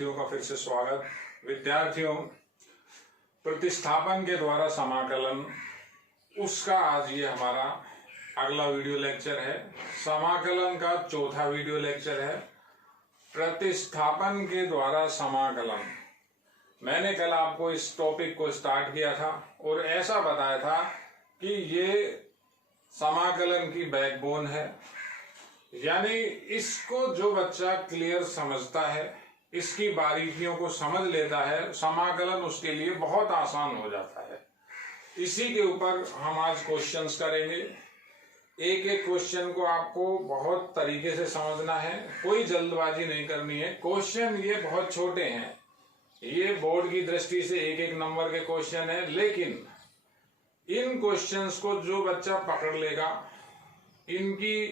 विद्यार्थियों का फिर से स्वागत। विद्यार्थियों, प्रतिस्थापन के द्वारा समाकलन, उसका आज ये हमारा अगला वीडियो लेक्चर है। समाकलन का चौथा वीडियो लेक्चर है, प्रतिस्थापन के द्वारा समाकलन। मैंने कल आपको इस टॉपिक को स्टार्ट किया था और ऐसा बताया था कि ये समाकलन की बैकबोन है, यानी इसको जो बच्चा क्लियर समझता है, इसकी बारीकियों को समझ लेता है, समाकलन उसके लिए बहुत आसान हो जाता है। इसी के ऊपर हम आज क्वेश्चंस करेंगे। एक एक क्वेश्चन को आपको बहुत तरीके से समझना है, कोई जल्दबाजी नहीं करनी है। क्वेश्चन ये बहुत छोटे हैं, ये बोर्ड की दृष्टि से एक एक नंबर के क्वेश्चन है, लेकिन इन क्वेश्चंस को जो बच्चा पकड़ लेगा, इनकी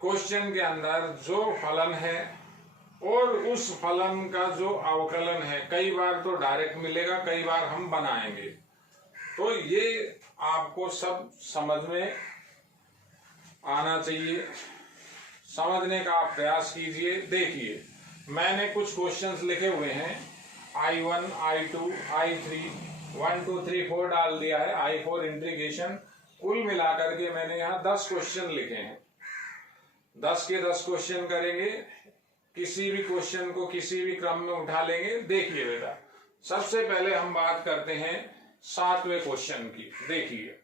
क्वेश्चन के अंदर जो फलन है और उस फलन का जो अवकलन है, कई बार तो डायरेक्ट मिलेगा, कई बार हम बनाएंगे, तो ये आपको सब समझ में आना चाहिए। समझने का आप प्रयास कीजिए। देखिए, मैंने कुछ क्वेश्चंस लिखे हुए हैं, I1, I2, I3, 1, 2, 3, 4 डाल दिया है, I4 इंटीग्रेशन। कुल मिलाकर के मैंने यहाँ 10 क्वेश्चन लिखे हैं। 10 के 10 क्वेश्चन करेंगे, किसी भी क्वेश्चन को किसी भी क्रम में उठा लेंगे। देखिए बेटा, सबसे पहले हम बात करते हैं 7वें क्वेश्चन की। देखिए,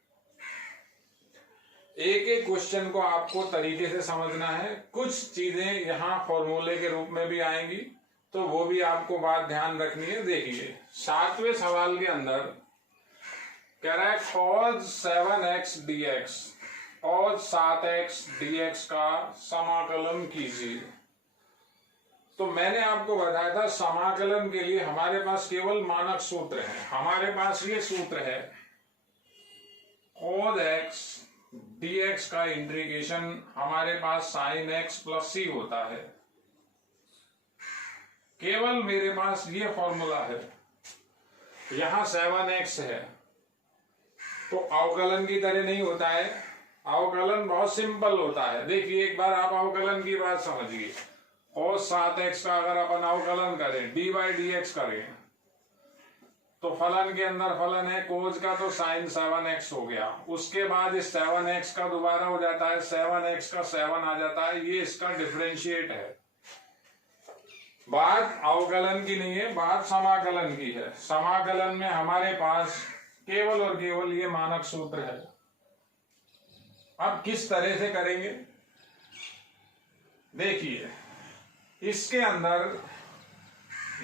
एक एक क्वेश्चन को आपको तरीके से समझना है। कुछ चीजें यहाँ फॉर्मूले के रूप में भी आएंगी, तो वो भी आपको बात ध्यान रखनी है। देखिए, 7वें सवाल के अंदर कह रहा है cos 7x dx और 7x dx का समाकलन कीजिए। तो मैंने आपको बताया था, समाकलन के लिए हमारे पास केवल मानक सूत्र है। हमारे पास ये सूत्र है, cos x dx का इंटीग्रेशन हमारे पास sin x प्लस c होता है। केवल मेरे पास ये फॉर्मूला है। यहां 7x है, तो अवकलन की तरह नहीं होता है, अवकलन बहुत सिंपल होता है। देखिए, एक बार आप अवकलन की बात समझिए। और 7x का अगर अपन अवकलन करें, d/dx करें, तो फलन के अंदर फलन है, कोज का तो sin 7x हो गया। उसके बाद इस 7x का दोबारा हो जाता है, 7x का 7 आ जाता है। ये इसका डिफरेंशिएट है। बात अवकलन की नहीं है, बात समाकलन की है। समाकलन में हमारे पास केवल और केवल ये मानक सूत्र है। अब किस तरह से करेंगे, देखिए, इसके अंदर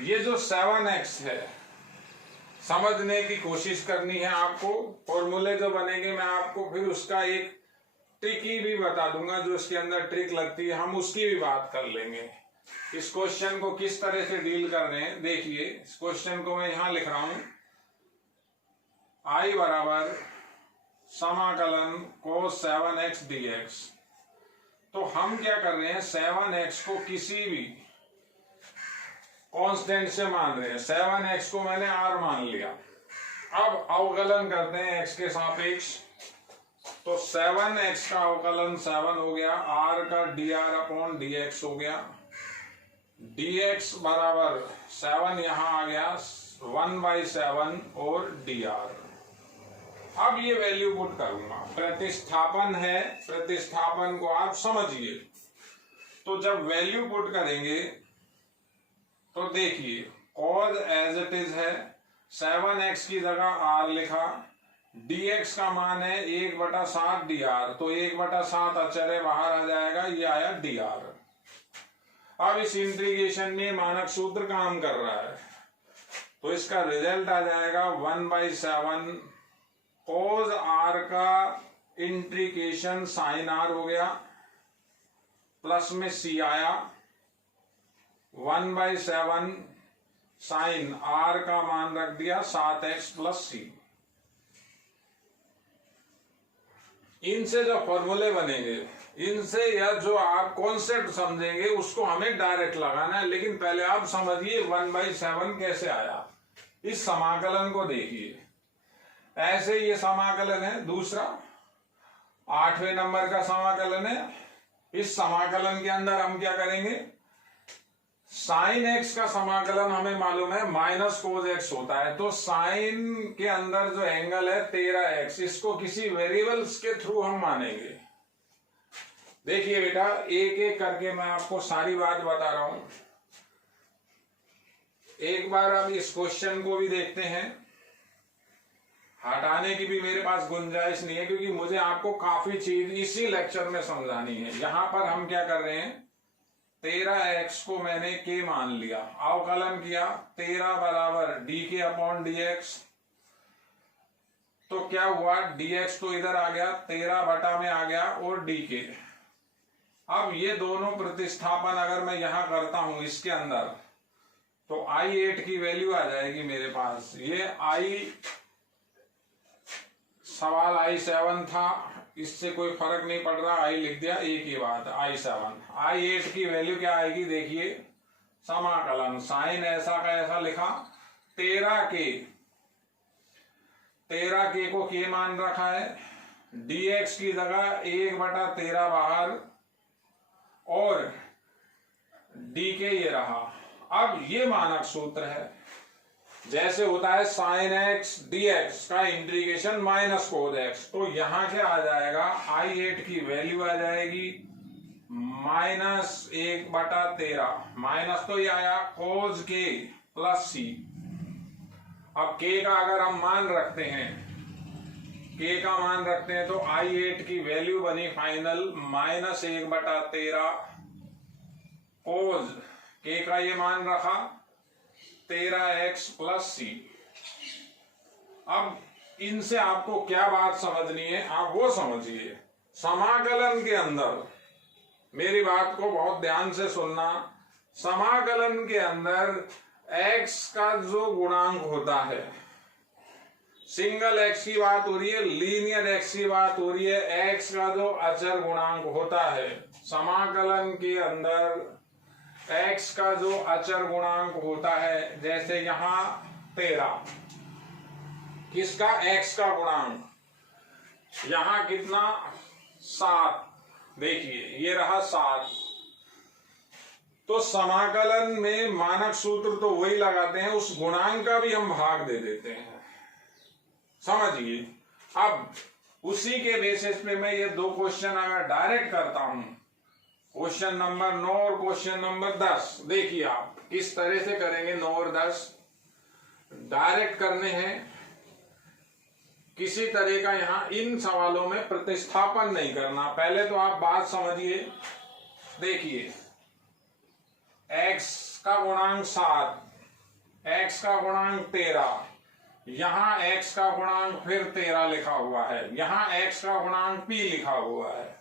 ये जो 7x है, समझने की कोशिश करनी है आपको। फॉर्मूले जो बनेंगे, मैं आपको फिर उसका एक ट्रिक भी बता दूंगा, जो इसके अंदर ट्रिक लगती है, हम उसकी भी बात कर लेंगे। इस क्वेश्चन को किस तरह से डील कर रहे हैं, देखिए, इस क्वेश्चन को मैं यहां लिख रहा हूं, I बराबर समाकलन cos 7x dx। तो हम क्या कर रहे हैं, 7x को किसी भी कांस्टेंट से मान रहे हैं। 7x को मैंने r मान लिया। अब अवकलन करते हैं x के सापेक्ष, तो 7x का अवकलन 7 हो गया, r का dr/dx हो गया। dx बराबर 7 यहां आ गया, 1/7 और dr। अब ये वैल्यू पुट करूंगा, प्रतिस्थापन है, प्रतिस्थापन को आप समझिए। तो जब वैल्यू पुट करेंगे, तो देखिए, cos एज इट इज है, 7x की जगह r लिखा, dx का मान है 1/7 dr, तो 1/7 अचर है, बाहर आ जाएगा, ये आया dr। अब इस इंटीग्रेशन में मानक सूत्र काम कर रहा है, तो इसका रिजल्ट आ जाएगा 1/7 cos r का इंटीग्रेशन sin r हो गया, प्लस में c आया, 1/7 sin r का मान रख दिया 7x प्लस c। इनसे जो फॉर्मूले बनेंगे, इनसे या जो आप कॉन्सेप्ट समझेंगे, उसको हमें डायरेक्ट लगाना है। लेकिन पहले आप समझिए 1/7 कैसे आया। इस समाकलन को देखिए, ऐसे ये समाकलन है। दूसरा 8वें नंबर का समाकलन है। इस समाकलन के अंदर हम क्या करेंगे, साइन एक्स का समाकलन हमें मालूम है माइनस कोज एक्स होता है, तो साइन के अंदर जो एंगल है 13x, इसको किसी वेरिएबल्स के थ्रू हम मानेंगे। देखिए बेटा, एक एक करके मैं आपको सारी बात बता रहा हूं। एक बार अब इस क्वेश्चन को भी देखते हैं। हटाने की भी मेरे पास गुंजाइश नहीं है, क्योंकि मुझे आपको काफी चीज इसी लेक्चर में समझानी है। यहां पर हम क्या कर रहे हैं, 13x को मैंने k मान लिया, अवकलन किया, 13 बराबर dk अपॉन dx। तो क्या हुआ, dx तो इधर आ गया, 13 बटा में आ गया, और dk। अब ये दोनों प्रतिस्थापन अगर मैं यहां करता हूं इसके अंदर, तो I8 की वैल्यू आ जाएगी मेरे पास। ये सवाल I7 था, इससे कोई फर्क नहीं पड़ रहा, I लिख दिया, एक ही बात, I7। I8 की वैल्यू क्या आएगी, देखिए, समाकलन साइन ऐसा का ऐसा लिखा, 13k को k मान रखा है, dx की जगह 1/13 बाहर, और dk ये रहा। अब ये मानक सूत्र है, जैसे होता है साइन एक्स dx का इंटीग्रेशन माइनस कोज एक्स, तो यहां क्या आ जाएगा, I8 की वैल्यू आ जाएगी -1/13, माइनस तो ये आया कोज k प्लस c। अब k का अगर हम मान रखते हैं, k का मान रखते हैं, तो I8 की वैल्यू बनी फाइनल -1/13, कोज k का ये मान रखा 13x प्लस c। अब इनसे आपको क्या बात समझनी है, आप वो समझिए। समाकलन के अंदर मेरी बात को बहुत ध्यान से सुनना, समाकलन के अंदर x का जो गुणांक होता है, सिंगल x की बात हो रही है, लीनियर x की बात हो रही है, x का जो अचर गुणांक होता है समाकलन के अंदर, x का जो अचर गुणांक होता है, जैसे यहां 13, किसका, x का गुणांक, यहां कितना, 7, देखिए ये रहा 7। तो समाकलन में मानक सूत्र तो वही लगाते हैं, उस गुणांक का भी हम भाग दे देते हैं, समझिए। अब उसी के बेसिस पे मैं ये दो क्वेश्चन अगर डायरेक्ट करता हूं, क्वेश्चन नंबर 9 और क्वेश्चन नंबर 10, देखिए आप किस तरह से करेंगे। 9 और 10 डायरेक्ट करने हैं, किसी तरह का यहां इन सवालों में प्रतिस्थापन नहीं करना। पहले तो आप बात समझिए, देखिए x का गुणांक 7, x का गुणांक 13, यहां x का गुणांक फिर 13 लिखा हुआ है, यहां x का गुणांक p लिखा हुआ है।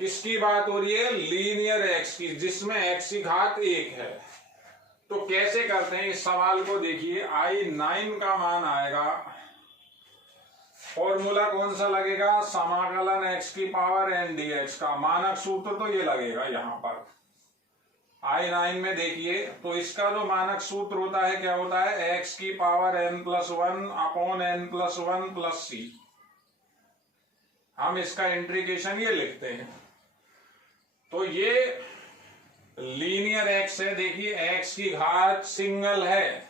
किसकी बात हो रही है, लीनियर x की, जिसमें x की घात 1 है। तो कैसे करते हैं इस सवाल को, देखिए I9 का मान आएगा, फॉर्मूला कौन सा लगेगा, समाकलन x की पावर n dx का, मानक सूत्र तो ये लगेगा यहां पर I9 में। देखिए तो इसका जो मानक सूत्र होता है क्या होता है, x की power n+1 upon n+1 plus c। हम इसका इंटीग्रेशन ये लिखते हैं, तो ये लीनियर x है। देखिए x की घात सिंगल है,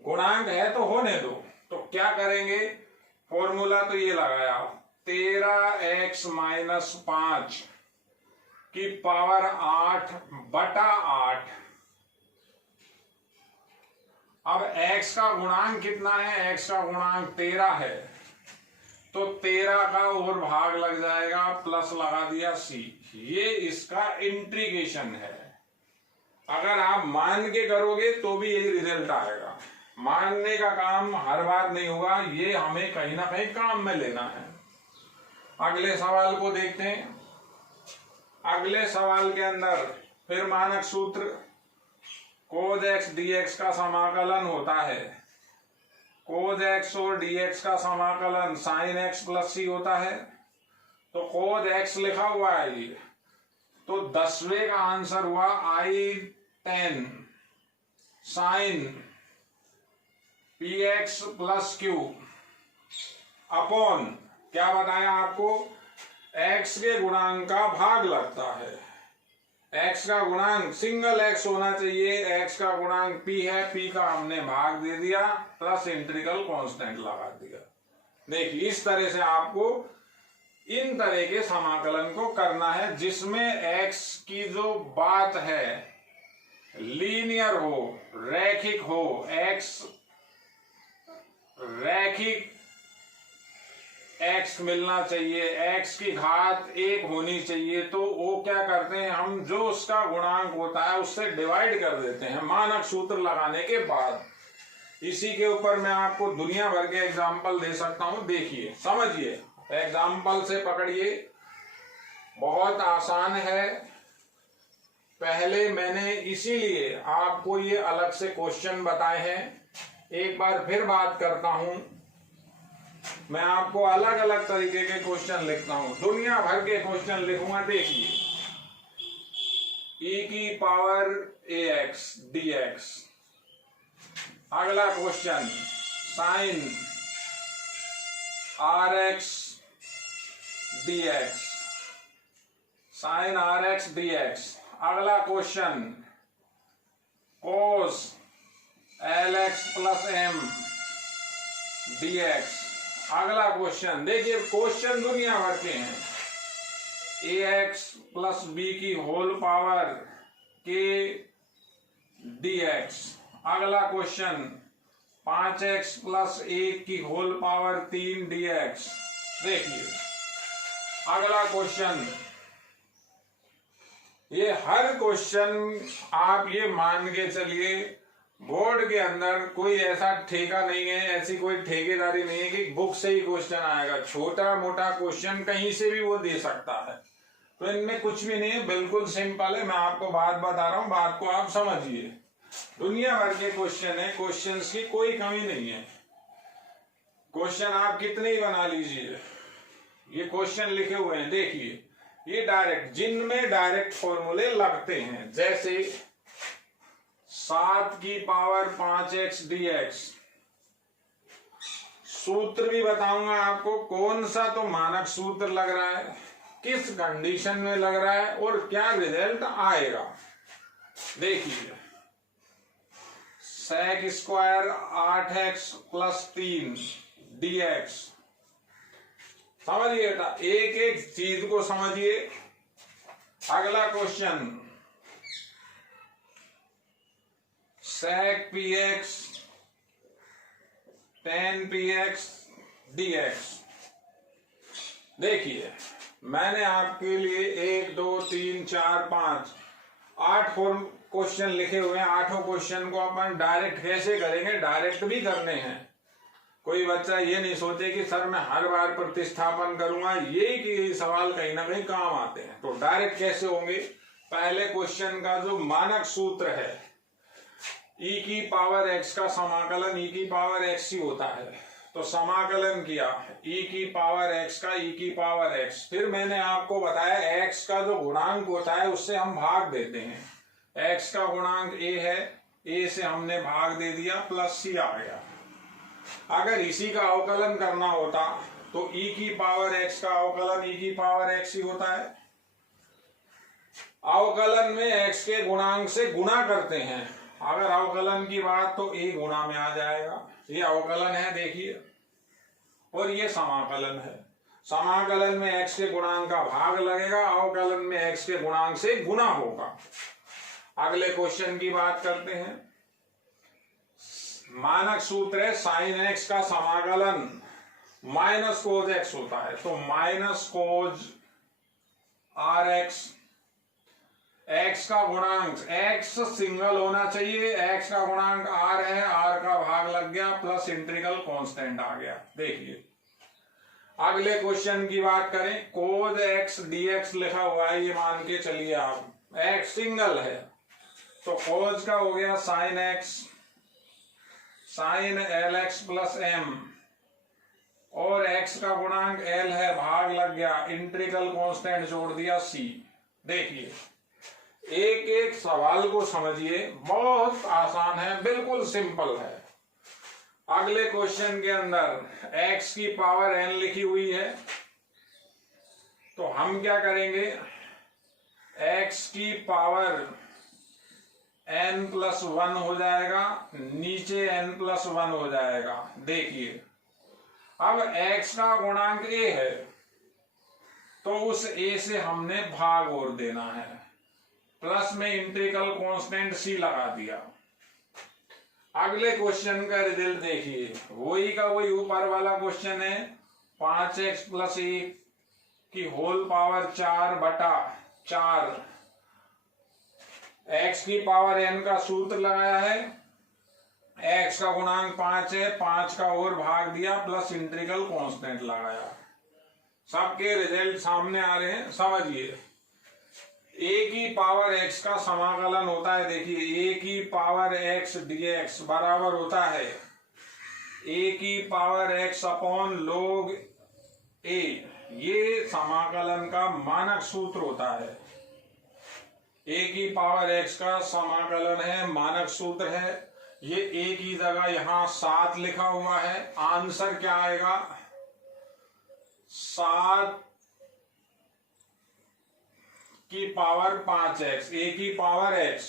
गुणांक है तो होने दो। तो क्या करेंगे, फॉर्मूला तो ये लगाया, 13x - 5 की पावर 8/8। अब x का गुणांक कितना है, x का गुणांक 13 है, तो 13 का और भाग लग जाएगा, प्लस लगा दिया c। ये इसका इंटीग्रेशन है। अगर आप मान के करोगे तो भी यही रिजल्ट आएगा, मानने का काम हर बार नहीं होगा, ये हमें कहीं ना कहीं काम में लेना है। अगले सवाल को देखते हैं। अगले सवाल के अंदर फिर मानक सूत्र कोज एक्स dx का समाकलन होता है, कोज एक्स और dx का समाकलन साइन एक्स प्लस सी होता है। तो कोज एक्स लिखा हुआ है ये, तो 10वें का आंसर हुआ I10 sine px plus q upon, क्या बताया आपको, x के गुणांक का भाग लगता है। x का गुणांक सिंगल x होना चाहिए, x का गुणांक p है, p का हमने भाग दे दिया प्लस इंटीग्रल कांस्टेंट लगा दिया। देखिए इस तरह से आपको इन तरह के समाकलन को करना है जिसमें x की जो बात है लीनियर हो, रैखिक हो, x रैखिक x मिलना चाहिए, x की घात 1 होनी चाहिए। तो वो क्या करते हैं, हम जो उसका गुणांक होता है उससे डिवाइड कर देते हैं मानक सूत्र लगाने के बाद। इसी के ऊपर मैं आपको दुनिया भर के एग्जाम्पल दे सकता हूं, देखिए समझिए, एग्जाम्पल से पकड़िए, बहुत आसान है। पहले मैंने इसीलिए आपको ये अलग से क्वेश्चन बताए हैं। एक बार फिर बात करता हूं, मैं आपको अलग अलग तरीके के क्वेश्चन लिखता हूं, दुनिया भर के क्वेश्चन लिखूंगा। देखिए e की पावर ax dx। अगला question sine rx dx, sine rx dx। अगला question cos lx plus m dx। अगला क्वेश्चन देखिए, क्वेश्चन दुनिया भर के हैं, ax प्लस b की होल पावर k dx। अगला क्वेश्चन 5x प्लस 1 की होल पावर 3 dx। देखिए अगला क्वेश्चन, ये हर क्वेश्चन आप ये मान के चलिए बोर्ड के अंदर कोई ऐसा ठेका नहीं है, ऐसी कोई ठेकेदारी नहीं है कि बुक से ही क्वेश्चन आएगा। छोटा मोटा क्वेश्चन कहीं से भी वो दे सकता है, तो इनमें कुछ भी नहीं है, बिल्कुल सिंपल है। मैं आपको बात बता रहा हूं, बात को आप समझिए। दुनिया भर के क्वेश्चन है, क्वेश्चंस की कोई कमी नहीं है। क्वेश्चन आप कितने ही बना लीजिए, ये क्वेश्चन लिखे हुए हैं, देखिए ये डायरेक्ट, जिनमें डायरेक्ट फॉर्मूले लगते हैं, जैसे 7 की पावर 5x dx। सूत्र भी बताऊंगा आपको कौन सा तो मानक सूत्र लग रहा है, किस कंडीशन में लग रहा है और क्या रिजल्ट आएगा। देखिए sec square 8x plus 3 dx। समझिए, एक एक चीज को समझिए। अगला question sec px tan px dx। देखिए मैंने आपके लिए 1 2 3 4 5 8 क्वेश्चन लिखे हुए हैं। 8 क्वेश्चन को अपन डायरेक्ट कैसे करेंगे, डायरेक्ट भी करने हैं। कोई बच्चा ये नहीं सोचे कि सर मैं हर बार प्रतिस्थापन करूंगा, ये सवाल कहीं ना कहीं काम आते हैं। तो डायरेक्ट कैसे होंगे, पहले क्वेश्चन का जो मानक सूत्र है e की पावर x का समाकलन e की पावर x ही होता है। तो समाकलन किया e की पावर x का e की पावर x, फिर मैंने आपको बताया x का जो गुणांक होता है उससे हम भाग देते हैं। x का गुणांक a है, a से हमने भाग दे दिया, प्लस c आ गया। अगर इसी का अवकलन करना होता तो e की पावर x का अवकलन e की पावर x ही होता है। अवकलन में x के गुणांक से गुणा करते हैं। अगर अवकलन की बात तो a गुणा में आ जाएगा। ये अवकलन है देखिए, और ये समाकलन है। समाकलन में x के गुणांक का भाग लगेगा, अवकलन में x के गुणांक से गुणा होगा। अगले क्वेश्चन की बात करते हैं। मानक सूत्र है साइन x का समाकलन माइनस कोज x होता है। तो माइनस कोज rx, x का गुणांक x सिंगल होना चाहिए, x का गुणांक r है, r का भाग लग गया, प्लस इंटीग्रल कांस्टेंट आ गया। देखिए अगले क्वेश्चन की बात करें, कोज x dx लिखा हुआ है, ये मान के चलिए आप, x सिंगल है तो कोज का हो गया sine x, sine lx plus m, और x का गुणांक l है, भाग लग गया, इंटीग्रल कांस्टेंट जोड़ दिया c। देखिए एक एक सवाल को समझिए, बहुत आसान है, बिल्कुल सिंपल है। अगले क्वेश्चन के अंदर x की पावर n लिखी हुई है, तो हम क्या करेंगे, x की पावर n+1 हो जाएगा, नीचे n+1 हो जाएगा। देखिए अब x का गुणांक a है तो उस a से हमने भाग और देना है, प्लस में इंटीग्रल कांस्टेंट c लगा दिया। अगले क्वेश्चन का रिजल्ट देखिए, वही का वही ऊपर वाला क्वेश्चन है, 5x + 1 की होल पावर 4/4, x की पावर n का सूत्र लगाया है, x का गुणांक 5 है, 5 का और भाग दिया, प्लस इंटीग्रल कांस्टेंट लगाया। सबके रिजल्ट सामने आ रहे हैं, समझिए। a की पावर x का समाकलन होता है, देखिए a की पावर x dx बराबर होता है a की power x upon log a। ये समाकलन का मानक सूत्र होता है। a की पावर x का समाकलन है, मानक सूत्र है। ये a की जगह यहां 7 लिखा हुआ है, आंसर क्या आएगा? 7 की पावर 5x, a की पावर x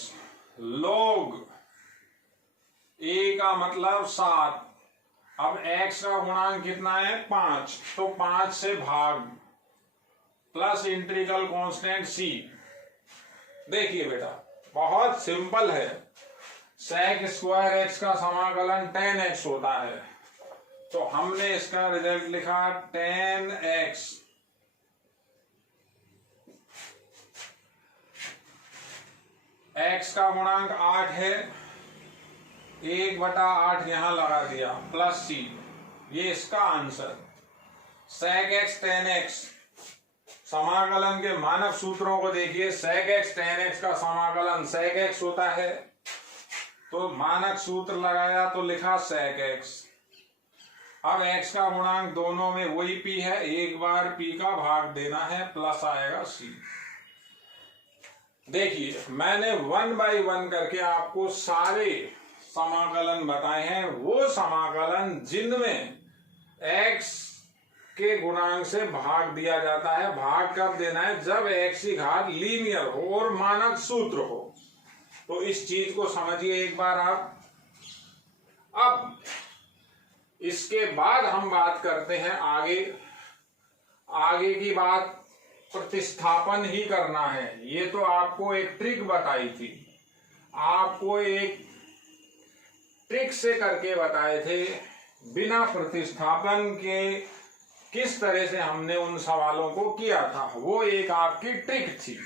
log a का मतलब 7। अब x का गुणांक कितना है? 5, तो 5 से भाग, प्लस इंटीग्रल कांस्टेंट c। देखिए बेटा बहुत सिंपल है, sec² x का समाकलन 10x होता है, तो हमने इसका रिजल्ट लिखा 10x। x का गुणांक 8 है, 1/8 यहां लगा दिया, प्लस c, ये इसका आंसर। sec x 10x समाकलन के मानक सूत्रों को देखिए, sec x 10x का समाकलन sec x होता है, तो मानक सूत्र लगाया तो लिखा sec x। अब x का गुणांक दोनों में वही p है, एक बार p का भाग देना है, प्लस आएगा c। देखिए मैंने 1 बाय 1 करके आपको सारे समाकलन बताए हैं, वो समाकलन जिनमें x के गुणांक से भाग दिया जाता है। भाग कब देना है? जब x की घात लीनियर हो और मानक सूत्र हो। तो इस चीज को समझिए एक बार आप। अब इसके बाद हम बात करते हैं आगे की बात प्रतिस्थापन ही करना है। ये तो आपको एक ट्रिक बताई थी, आपको एक ट्रिक से करके बताए थे, बिना प्रतिस्थापन के किस तरह से हमने उन सवालों को किया था, वो एक आपकी ट्रिक थी।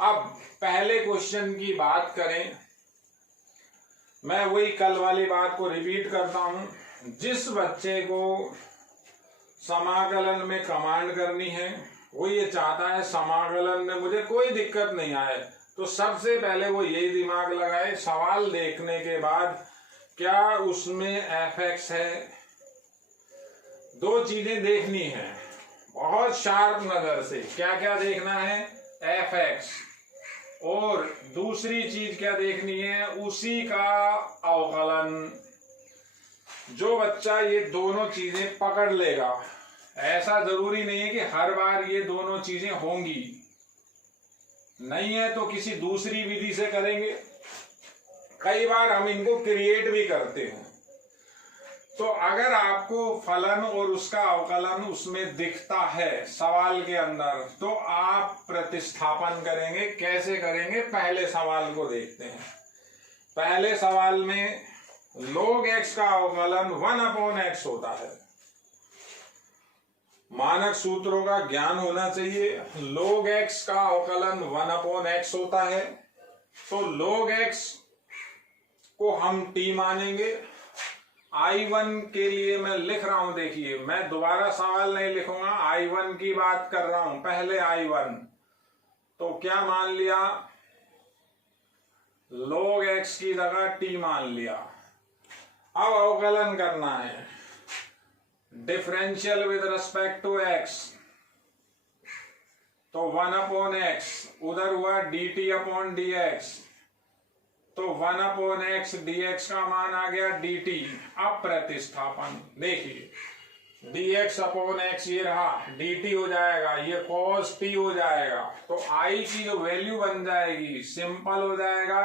अब पहले क्वेश्चन की बात करें, मैं वही कल वाली बात को रिपीट करता हूं। जिस बच्चे को समाकलन में कमांड करनी है, वो ये चाहता है समाकलन में मुझे कोई दिक्कत नहीं आए, तो सबसे पहले वो यही दिमाग लगाए सवाल देखने के बाद, क्या उसमें fx है। दो चीजें देखनी है बहुत शार्प नजर से, क्या क्या देखना है? fx, और दूसरी चीज क्या देखनी है? उसी का अवकलन। जो बच्चा ये दोनों चीजें पकड़ लेगा, ऐसा जरूरी नहीं है कि हर बार ये दोनों चीजें होंगी, नहीं है तो किसी दूसरी विधि से करेंगे। कई बार हम इनको क्रिएट भी करते हैं। तो अगर आपको फलन और उसका अवकलन उसमें दिखता है सवाल के अंदर, तो आप प्रतिस्थापन करेंगे। कैसे करेंगे? पहले सवाल को देखते हैं। पहले सवाल में log x का अवकलन 1/x होता है। मानक सूत्रों का ज्ञान होना चाहिए। log x का अवकलन 1/x होता है, तो log x को हम t मानेंगे। I1 के लिए मैं लिख रहा हूं, देखिए मैं दोबारा सवाल नहीं लिखूंगा, I1 की बात कर रहा हूं, पहले I1। तो क्या मान लिया? log x की जगह t मान लिया। अब अवकलन करना है, differential with respect to x, तो 1/x, उधर हुआ dt/dx, तो 1/x dx का मान आ गया dt। अब प्रतिस्थापन देखिए, dx अपॉन x ये रहा, dt हो जाएगा, ये cos t हो जाएगा। तो I की जो वैल्यू बन जाएगी सिंपल हो जाएगा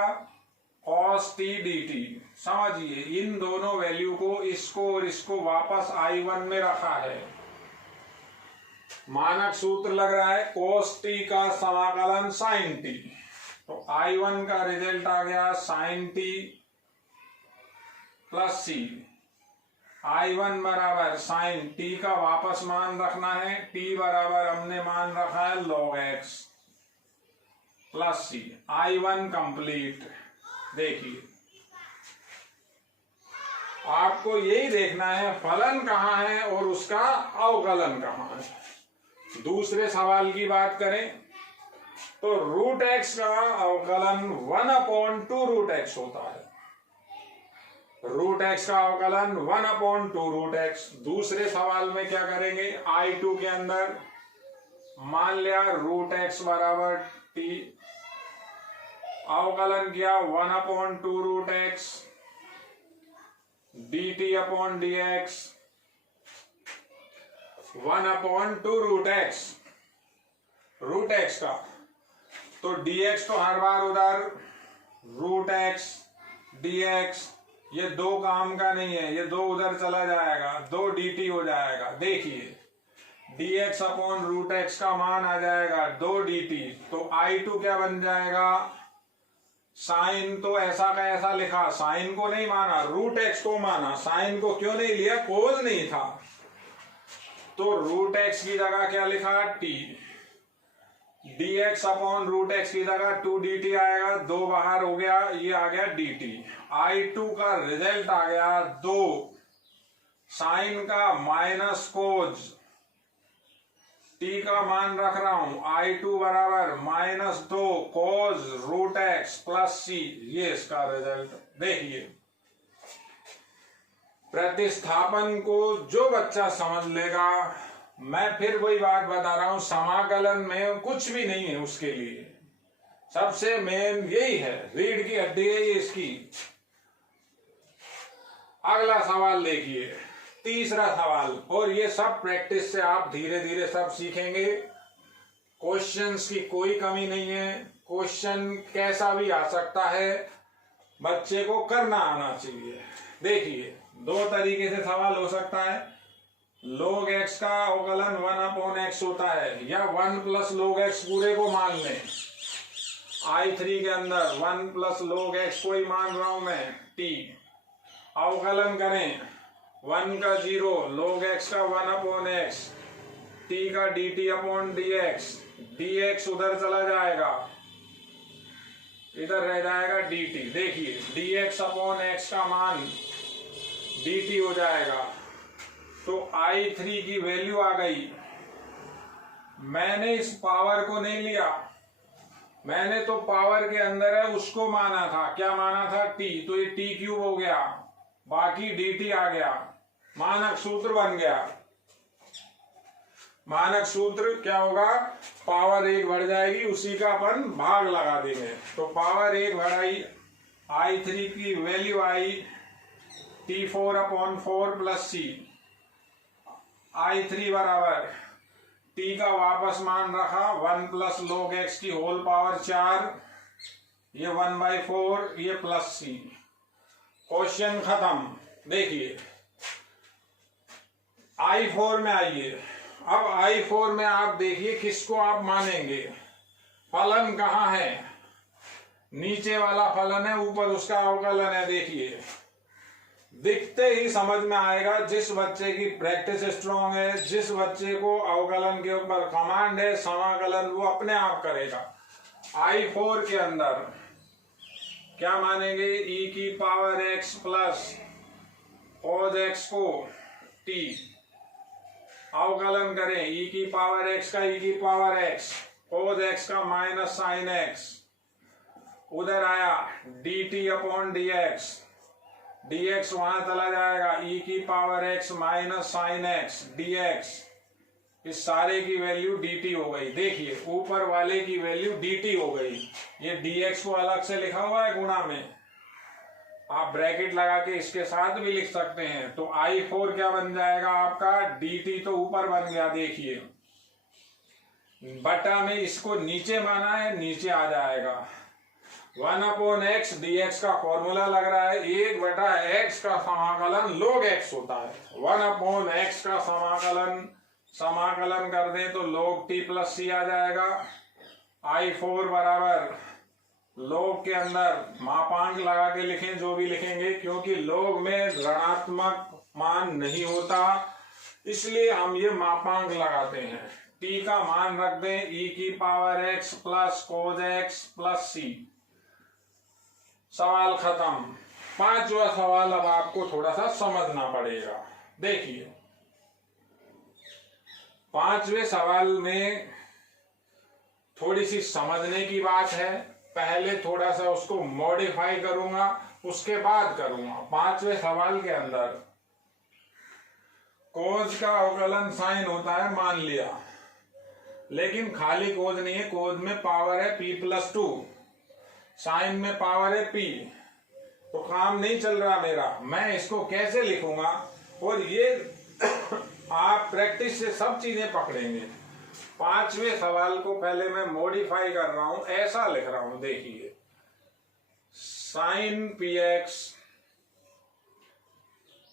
cos t dt। समझिए इन दोनों वैल्यू को, इसको और इसको वापस I1 में रखा है। मानक सूत्र लग रहा है cos t का समाकलन sin t। तो I1 का रिजल्ट आ गया sin t plus c। I1 बराबर साइन t का वापस मान रखना है, t बराबर हमने मान रखा है log x plus c। I1 complete. देखिए आपको यही देखना है फलन कहाँ है और उसका अवकलन कहाँ है। दूसरे सवाल की बात करें तो रूट एक्स का अवकलन 1/2 रूट एक्स होता है। रूट एक्स का अवकलन 1/2 रूट एक्स। दूसरे सवाल में क्या करेंगे, I2 के अंदर मान लिया रूट एक्स बराबर t, अवकलन किया 1/2 root x dt upon dx 1/2 root x का। तो dx तो हर बार उधर रूट एक्स dx, ये दो काम का नहीं है, ये दो उधर चला जाएगा, 2 dt हो जाएगा। देखिए dx अपॉन रूट एक्स का मान आ जाएगा 2 dt। तो I2 क्या बन जाएगा, साइन तो ऐसा का ऐसा लिखा, साइन को नहीं माना, रूट एक्स को माना। साइन को क्यों नहीं लिया, कोज नहीं था। तो रूट एक्स की जगह क्या लिखा t, dx upon root x की जगह 2 dt आएगा, 2 बाहर हो गया, ये आ गया dt। I2 का रिजल्ट आ गया 2 साइन का माइनस कोज, t का मान रख रहा हूं I2 बराबर -2 कोज रूट एक्स प्लस c। ये इसका रिजल्ट। देखिए प्रतिस्थापन को जो बच्चा समझ लेगा, मैं फिर वही बात बता रहा हूं, समाकलन में कुछ भी नहीं है उसके लिए। सबसे मेन यही है, रीढ़ की हड्डी है ये इसकी। अगला सवाल देखिए, तीसरा सवाल, और ये सब प्रैक्टिस से आप धीरे धीरे सब सीखेंगे। क्वेश्चंस की कोई कमी नहीं है, क्वेश्चन कैसा भी आ सकता है, बच्चे को करना आना चाहिए। देखिए दो तरीके से सवाल हो सकता है। log x का अवकलन 1/x होता है, या 1 प्लस log x पूरे को मान लें। I3 के अंदर 1 प्लस log x को ही मान रहा हूं मैं t। अवकलन करें 1 का 0, log x का 1/x, t का dt अपॉन dx, dx उधर चला जाएगा, इधर रह जाएगा dt। देखिए dx अपॉन x का मान dt हो जाएगा। तो I3 की वैल्यू आ गई। मैंने इस पावर को नहीं लिया, मैंने तो पावर के अंदर है उसको माना था। क्या माना था, t, तो ये t क्यूब हो गया, बाकी dt आ गया। मानक सूत्र बन गया। मानक सूत्र क्या होगा, पावर 1 बढ़ जाएगी, उसी का अपन भाग लगा देंगे। तो पावर 1 बढ़ाई, I3 की वैल्यू आई t4/4 प्लस c। I3 बराबर t का वापस मान रखा 1 प्लस log x की होल पावर 4, ये 1/4, ये प्लस c। क्वेश्चन खत्म। देखिए I4 में आइए। अब I4 में आप देखिए किसको आप मानेंगे, फलन कहाँ है, नीचे वाला फलन है, ऊपर उसका अवकलन है। देखिए दिखते ही समझ में आएगा, जिस बच्चे की प्रैक्टिस स्ट्रांग है, जिस बच्चे को अवकलन के ऊपर कमांड है, समाकलन वो अपने आप करेगा। I4 के अंदर क्या मानेंगे, e की power x plus cos x को t, अवकलन करें e की पावर x का e की पावर x, cos x का माइनस साइन x, उधर आया dt अपॉन dx, dx वहां चला जाएगा, e की power x minus sine x dx, इस सारे की वैल्यू dt हो गई। देखिए ऊपर वाले की वैल्यू dt हो गई, ये dx को अलग से लिखा हुआ है गुणा में। आप ब्रैकेट लगा के इसके साथ भी लिख सकते हैं। तो I4 क्या बन जाएगा आपका, dt तो ऊपर बन गया, देखिए बटा में इसको नीचे माना है, नीचे आ जाएगा 1/x dx का फॉर्मूला लग रहा है 1/x का समाकलन log x होता है। 1/x का समाकलन कर दें तो log t प्लस c आ जाएगा। I4 बराबर log के अंदर मापांक लगा के लिखें जो भी लिखेंगे, क्योंकि log में ऋणात्मक मान नहीं होता, इसलिए हम ये मापांक लगाते हैं। t का मान रख दें e⁻x plus cos x plus c। सवाल खत्म। पांचवा सवाल अब आपको थोड़ा सा समझना पड़ेगा। देखिए पांचवें सवाल में थोड़ी सी समझने की बात है, पहले थोड़ा सा उसको मॉडिफाई करूंगा, उसके बाद करूंगा। पांचवें सवाल के अंदर कोज का अवकलन साइन होता है मान लिया, लेकिन खाली कोज नहीं है, कोज में पावर है p+2, साइन में पावर है p, तो काम नहीं चल रहा मेरा। मैं इसको कैसे लिखूंगा, और ये आप प्रैक्टिस से सब चीजें पकड़ेंगे। पांचवें सवाल को पहले मैं मॉडिफाई कर रहा हूं, ऐसा लिख रहा हूं, देखिए sign px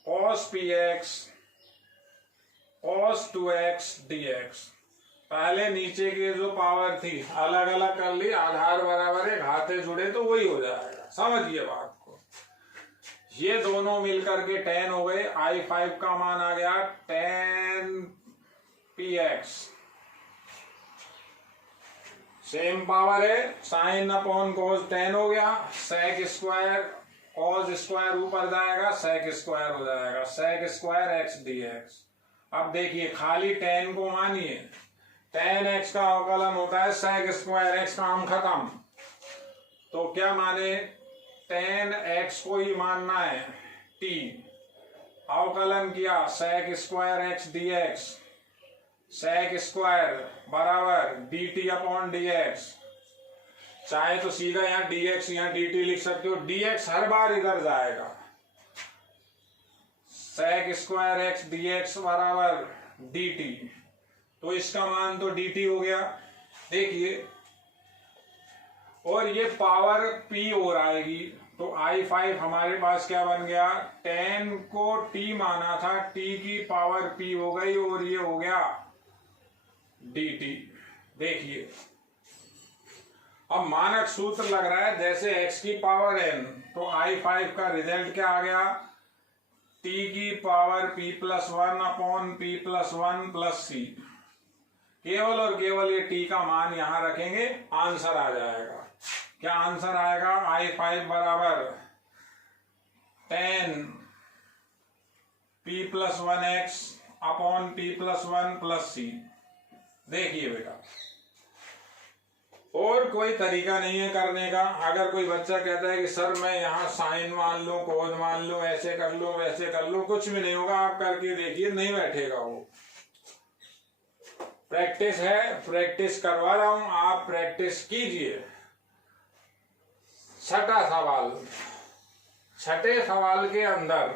cos px cos 2x dx। पहले नीचे की जो पावर थी अलग अलग कर ली, आधार बराबर है, घाते जुड़े तो वही हो जाएगा। समझिए बात को, ये दोनों मिलकर के 10 हो गए। I5 का मान आ गया 10 px, सेम पावर है, साइन अपॉन कोस 10 हो गया, sec स्क्वायर cos स्क्वायर ऊपर जाएगा, sec स्क्वायर हो जाएगा, sec स्क्वायर x dx। अब देखिए खाली 10 को मानिए, 10x का अवकलन होता है sec स्क्वायर x, काम खत्म। तो क्या माने, 10x को ही मानना है, t अवकलन किया sec square x dx, sec square बराबर dt अपॉन dx। चाहे तो सीधा यहाँ dx यहाँ dt लिख सकते हो, dx हर बार इधर जाएगा, sec स्क्वायर x dx बराबर dt, तो इसका मान तो dt हो गया। देखिए और ये पावर p और आएगी, तो I5 हमारे पास क्या बन गया, 10 को t माना था, t की पावर p हो गई और ये हो गया dt। देखिए अब मानक सूत्र लग रहा है जैसे x की पावर n, तो I5 का रिजल्ट क्या आ गया, t की power p+1 upon p+1 plus c। केवल और केवल ये t का मान यहां रखेंगे, आंसर आ जाएगा। क्या आंसर आएगा, I5 बराबर 10 p+1x upon p+1 plus c। देखिए बेटा और कोई तरीका नहीं है करने का। अगर कोई बच्चा कहता है कि सर मैं यहाँ साइन मान लो, कोस मान लो, ऐसे कर लो वैसे कर लो, कुछ भी नहीं होगा। आप करके देखिए, नहीं बैठेगा वो। प्रैक्टिस है, प्रैक्टिस करवा रहा हूं, आप प्रैक्टिस कीजिए। छठा सवाल, छठे सवाल के अंदर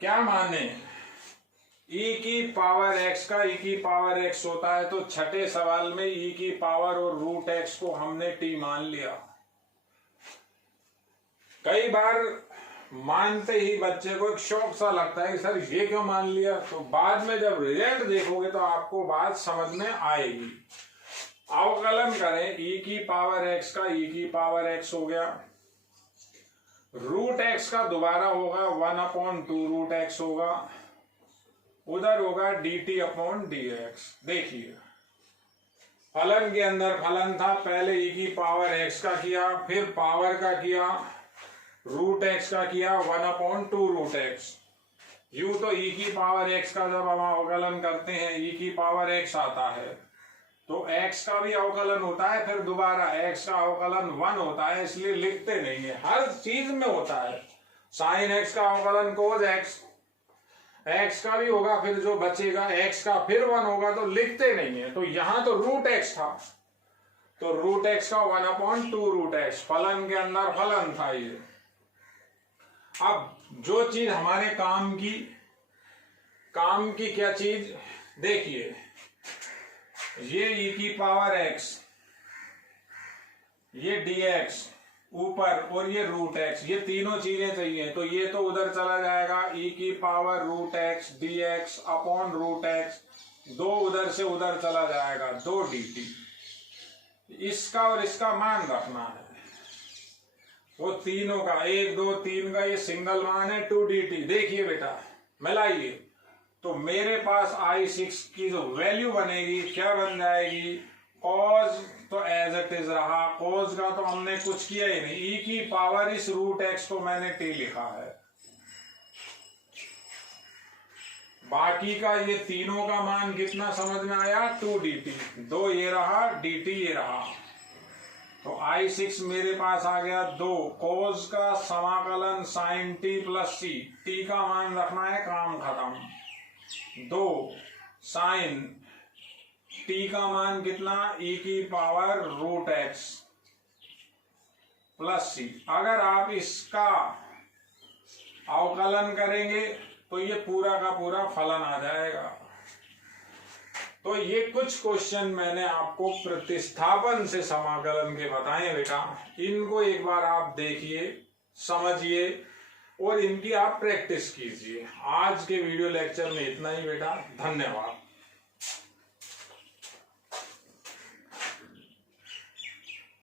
क्या माने, e की पावर x का e की पावर x होता है, तो छठे सवाल में e की पावर और रूट x को हमने t मान लिया। कई बार मानते ही बच्चे को एक शौक सा लगता है कि सर ये क्यों मान लिया, तो बाद में जब रिजल्ट देखोगे तो आपको बात समझ में आएगी। अवकलन करें, e की पावर x का e की पावर x हो गया, रूट x का दोबारा होगा 1/2 रूट x होगा, उधर होगा dt अपॉन dx। देखिए फलन के अंदर फलन था, पहले e की पावर x का किया, फिर पावर का किया, रूट x का किया, 1/2 रूट x। यूं तो e की पावर x का जब हम अवकलन करते हैं e की पावर x आता है, तो x का भी अवकलन होता है, फिर दोबारा x का अवकलन 1 होता है, इसलिए लिखते नहीं है। हर चीज में होता है, साइन x का अवकलन कोस x का भी होगा, फिर जो बचेगा x का फिर 1 होगा, तो लिखते नहीं है। तो यहां तो रूट x था, तो रूट एक्स का 1/2 रूट एक्स, फलन के अंदर फलन था ये। अब जो चीज हमारे काम की क्या चीज देखिए, ये e की पावर x, ये dx ऊपर और ये रूट x, ये तीनों चीजें चाहिए। तो ये तो उधर चला जाएगा, e की power root x dx upon root x, 2 उधर से उधर चला जाएगा, 2 dt। इसका और इसका मान रखना है, वो तीनों का 1 2 3 का ये सिंगल मान है 2 dt। देखिए बेटा मिलाइए, तो मेरे पास I6 की जो वैल्यू बनेगी क्या बन जाएगी, cos तो एज इट इज रहा, cos का तो हमने कुछ किया ही नहीं, e की पावर इस रूट x को मैंने t लिखा है, बाकी का ये तीनों का मान कितना समझ में आया, 2 dt, 2 ये रहा dt ये रहा। तो I6 मेरे पास आ गया 2, cos का समाकलन sin t plus c, t का मान रखना है, काम खत्म, 2 sin t का मान कितना, e की power root x plus c। अगर आप इसका अवकलन करेंगे तो ये पूरा का पूरा फलन आ जाएगा। तो ये कुछ क्वेश्चन मैंने आपको प्रतिस्थापन से समाकलन के बताए बेटा, इनको एक बार आप देखिए, समझिए और इनकी आप प्रैक्टिस कीजिए। आज के वीडियो लेक्चर में इतना ही बेटा, धन्यवाद।